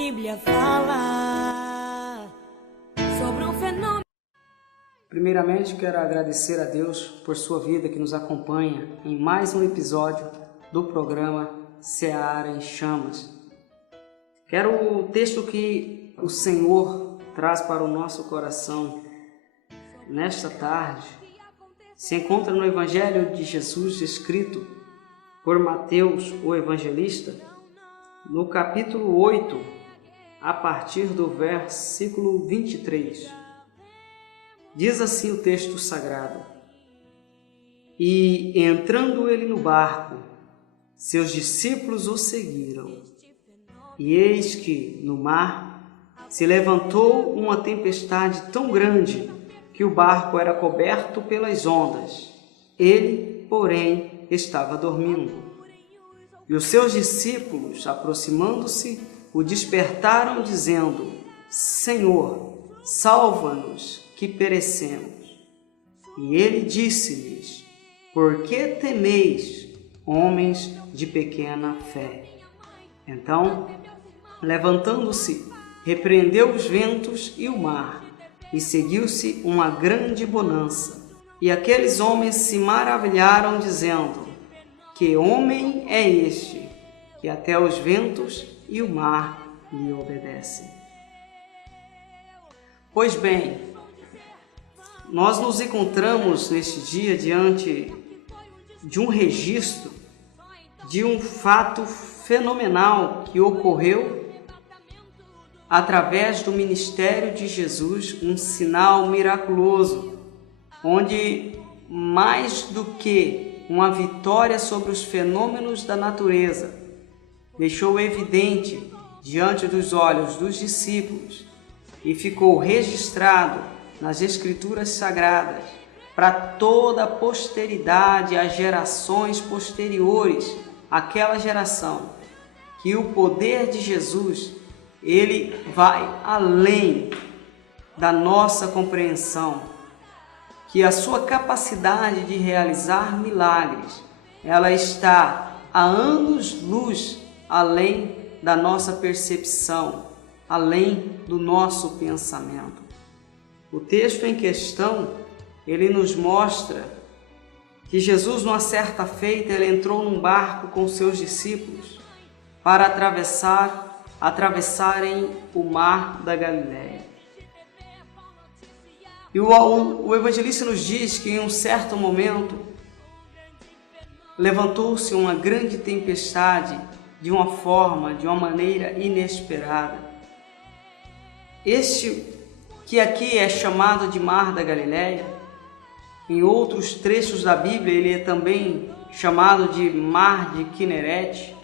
Bíblia fala sobre um fenômeno. Primeiramente, quero agradecer a Deus por sua vida que nos acompanha em mais um episódio do programa Seara em Chamas. Quero o texto que o Senhor traz para o nosso coração nesta tarde se encontra no Evangelho de Jesus, escrito por Mateus, o evangelista, no capítulo 8, a partir do versículo 23. Diz assim o texto sagrado: E entrando ele no barco, seus discípulos o seguiram. E eis que, no mar, se levantou uma tempestade tão grande que o barco era coberto pelas ondas. Ele, porém, estava dormindo. E os seus discípulos, aproximando-se, o despertaram, dizendo: Senhor, salva-nos, que perecemos. E ele disse-lhes: Por que temeis, homens de pequena fé? Então, levantando-se, repreendeu os ventos e o mar, e seguiu-se uma grande bonança. E aqueles homens se maravilharam, dizendo: Que homem é este, que até os ventos e o mar lhe obedecem? Pois bem, nós nos encontramos neste dia diante de um registro de um fato fenomenal que ocorreu através do ministério de Jesus, um sinal miraculoso, onde mais do que uma vitória sobre os fenômenos da natureza, deixou evidente diante dos olhos dos discípulos e ficou registrado nas Escrituras Sagradas para toda a posteridade, as gerações posteriores àquela geração, que o poder de Jesus, ele vai além da nossa compreensão, que a sua capacidade de realizar milagres, ela está a anos-luz além da nossa percepção, além do nosso pensamento. O texto em questão, ele nos mostra que Jesus, numa certa feita, ele entrou num barco com seus discípulos para atravessarem o mar da Galileia. E o evangelista nos diz que em um certo momento levantou-se uma grande tempestade de uma maneira inesperada. Este que aqui é chamado de Mar da Galileia, em outros trechos da Bíblia ele é também chamado de Mar de Quinerete,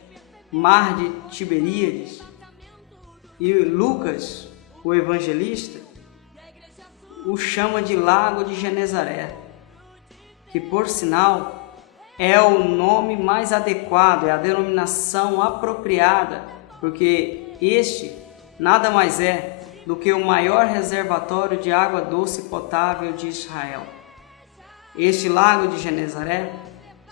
Mar de Tiberíades. E Lucas, o evangelista, o chama de Lago de Genezaré, que por sinal é o nome mais adequado, é a denominação apropriada, porque este nada mais é do que o maior reservatório de água doce potável de Israel. Este Lago de Genezaré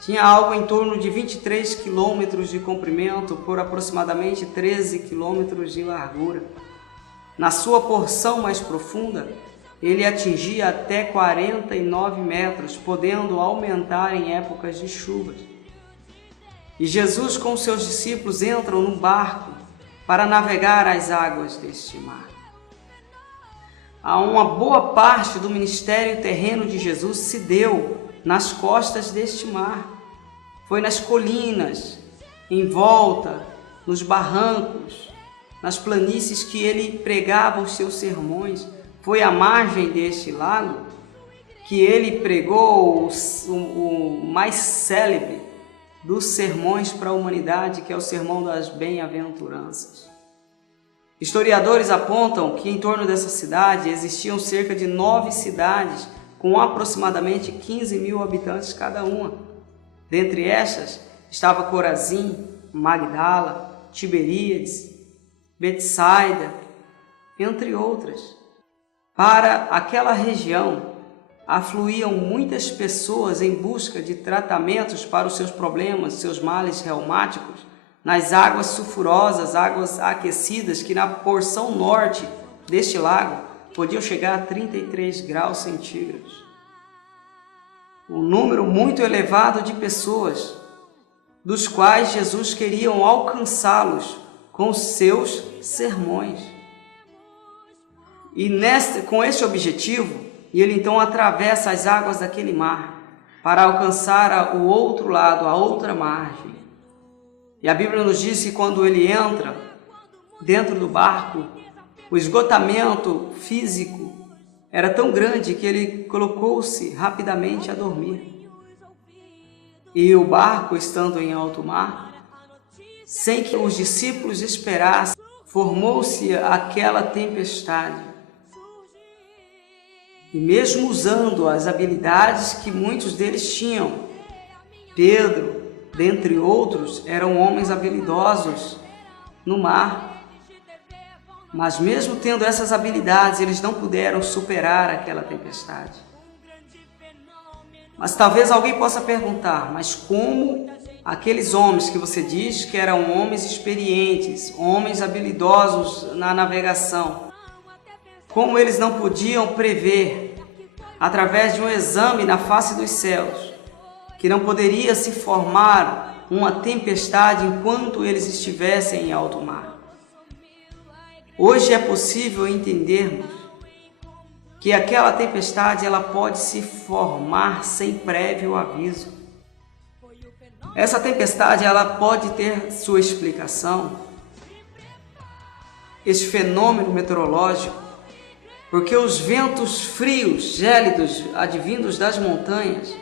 tinha algo em torno de 23 quilômetros de comprimento por aproximadamente 13 quilômetros de largura. Na sua porção mais profunda, ele atingia até 49 metros, podendo aumentar em épocas de chuvas. E Jesus com seus discípulos entram num barco para navegar as águas deste mar. Há uma boa parte do ministério terreno de Jesus se deu nas costas deste mar. Foi nas colinas, em volta, nos barrancos, nas planícies que ele pregava os seus sermões. Foi à margem deste lago que ele pregou o mais célebre dos sermões para a humanidade, que é o Sermão das Bem-aventuranças. Historiadores apontam que em torno dessa cidade existiam cerca de 9 cidades com aproximadamente 15 mil habitantes cada uma. Dentre estas estava Corazim, Magdala, Tiberíades, Betsaida, entre outras. Para aquela região afluíam muitas pessoas em busca de tratamentos para os seus problemas, seus males reumáticos, nas águas sulfurosas, águas aquecidas, que na porção norte deste lago podiam chegar a 33 graus centígrados. Um número muito elevado de pessoas, dos quais Jesus queria alcançá-los com os seus sermões. E com este objetivo, ele então atravessa as águas daquele mar para alcançar o outro lado, a outra margem. E a Bíblia nos diz que quando ele entra dentro do barco, o esgotamento físico era tão grande que ele colocou-se rapidamente a dormir. E o barco, estando em alto mar, sem que os discípulos esperassem, formou-se aquela tempestade. E mesmo usando as habilidades que muitos deles tinham, Pedro, dentre outros, eram homens habilidosos no mar. Mas mesmo tendo essas habilidades, eles não puderam superar aquela tempestade. Mas talvez alguém possa perguntar, mas como aqueles homens que você diz que eram homens experientes, homens habilidosos na navegação, como eles não podiam prever, através de um exame na face dos céus, que não poderia se formar uma tempestade enquanto eles estivessem em alto mar? Hoje é possível entendermos que aquela tempestade ela pode se formar sem prévio aviso. Essa tempestade ela pode ter sua explicação, esse fenômeno meteorológico, porque os ventos frios, gélidos, advindos das montanhas,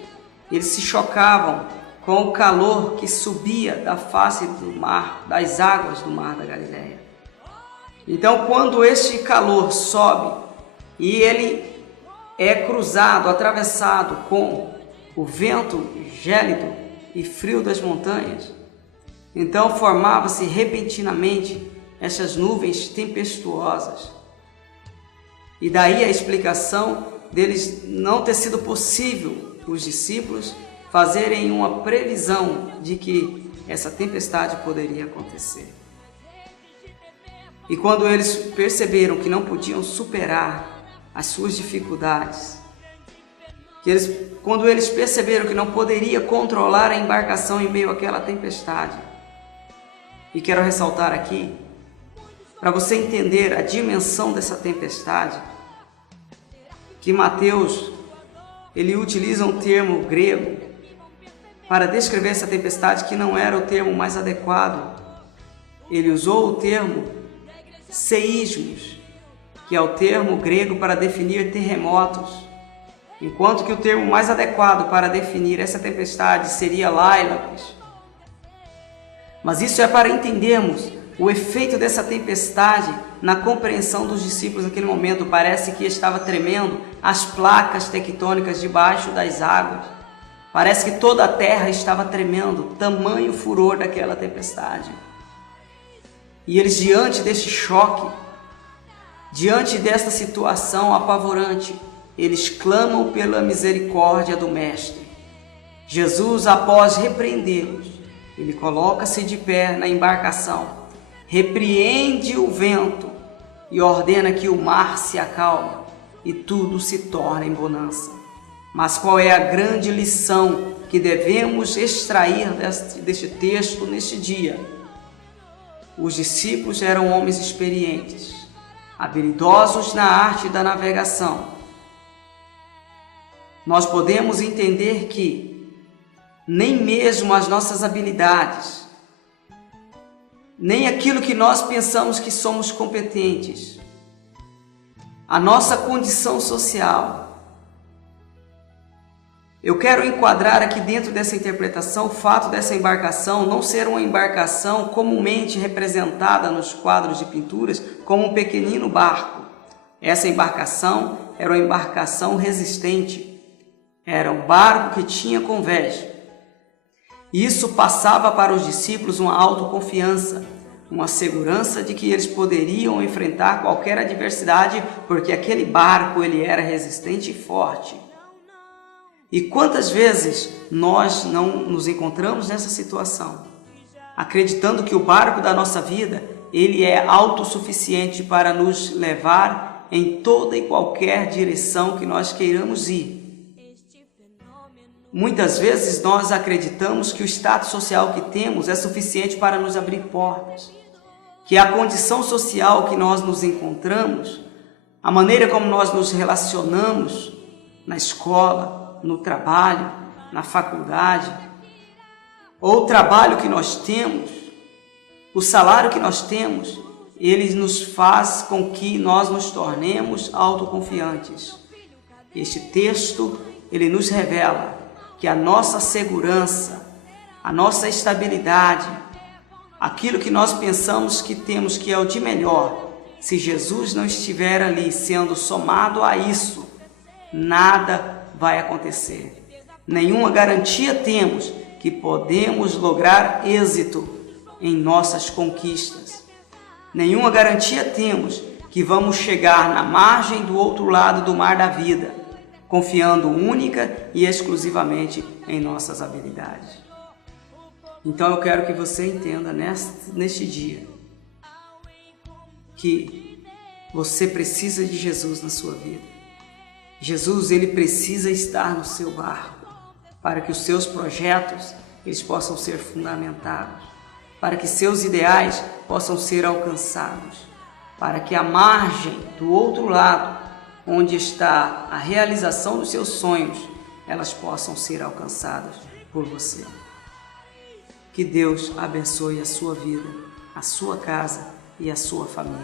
eles se chocavam com o calor que subia da face do mar, das águas do mar da Galileia. Então, quando este calor sobe e ele é cruzado, atravessado com o vento gélido e frio das montanhas, então formava-se repentinamente essas nuvens tempestuosas. E daí a explicação deles não ter sido possível, os discípulos, fazerem uma previsão de que essa tempestade poderia acontecer. E quando eles perceberam que não podiam superar as suas dificuldades, quando eles perceberam que não poderia controlar a embarcação em meio àquela tempestade, e quero ressaltar aqui, para você entender a dimensão dessa tempestade, que Mateus ele utiliza um termo grego para descrever essa tempestade que não era o termo mais adequado. Ele usou o termo seísmos, que é o termo grego para definir terremotos, enquanto que o termo mais adequado para definir essa tempestade seria Lailapis. Mas isso é para entendermos o efeito dessa tempestade na compreensão dos discípulos naquele momento. Parece que estava tremendo as placas tectônicas debaixo das águas. Parece que toda a terra estava tremendo, tamanho furor daquela tempestade. E eles, diante deste choque, diante desta situação apavorante, eles clamam pela misericórdia do Mestre. Jesus, após repreendê-los, ele coloca-se de pé na embarcação, repreende o vento e ordena que o mar se acalme e tudo se torna em bonança. Mas qual é a grande lição que devemos extrair deste texto neste dia? Os discípulos eram homens experientes, habilidosos na arte da navegação. Nós podemos entender que nem mesmo as nossas habilidades, nem aquilo que nós pensamos que somos competentes, a nossa condição social. Eu quero enquadrar aqui dentro dessa interpretação o fato dessa embarcação não ser uma embarcação comumente representada nos quadros de pinturas como um pequenino barco. Essa embarcação era uma embarcação resistente, era um barco que tinha convés. Isso passava para os discípulos uma autoconfiança, uma segurança de que eles poderiam enfrentar qualquer adversidade, porque aquele barco ele era resistente e forte. E quantas vezes nós não nos encontramos nessa situação? acreditando que o barco da nossa vida, ele é autossuficiente para nos levar em toda e qualquer direção que nós queiramos ir. Muitas vezes nós acreditamos que o status social que temos é suficiente para nos abrir portas, que a condição social que nós nos encontramos, a maneira como nós nos relacionamos na escola, no trabalho, na faculdade, ou o trabalho que nós temos, o salário que nós temos, ele nos faz com que nós nos tornemos autoconfiantes. Este texto, ele nos revela que a nossa segurança, a nossa estabilidade, aquilo que nós pensamos que temos que é o de melhor, se Jesus não estiver ali sendo somado a isso, nada vai acontecer. Nenhuma garantia temos que podemos lograr êxito em nossas conquistas. Nenhuma garantia temos que vamos chegar na margem do outro lado do mar da vida, confiando única e exclusivamente em nossas habilidades. Então eu quero que você entenda neste dia que você precisa de Jesus na sua vida. Jesus, ele precisa estar no seu barco para que os seus projetos eles possam ser fundamentados, para que seus ideais possam ser alcançados, para que a margem do outro lado, onde está a realização dos seus sonhos, elas possam ser alcançadas por você. Que Deus abençoe a sua vida, a sua casa e a sua família.